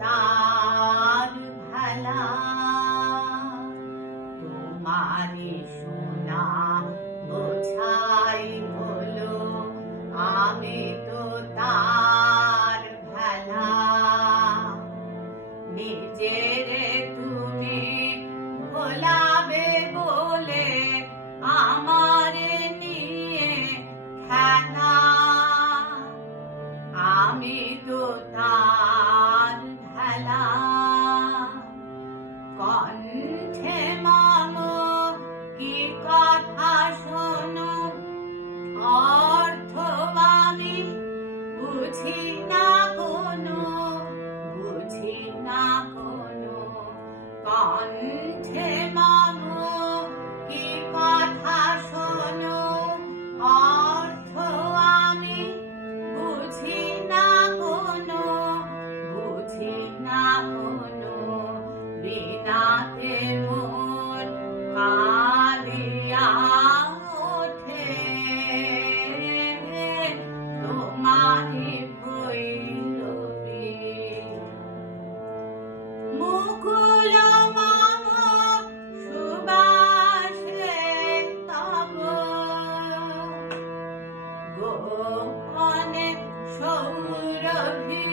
তার ভেলা তোমারি সোনা বোঝাই হলো আমি তো তার ভেলা নিজেরে তুমি ভোলাবে বলে আমারে নিয়ে খেলা আমি তো তার ভেলা কণ্ঠে মম কি কথা শোনো অর্থ আমি বুঝি না কোনো কণ্ঠে মম কি কথা শোনো অর্থ আমি বুঝি না কোনো বিনাতে মোর কাঁদিয়া ওঠে তোমারি ভৈরবী মুকুল মম সুবাসে তব গোপনে সৌরভী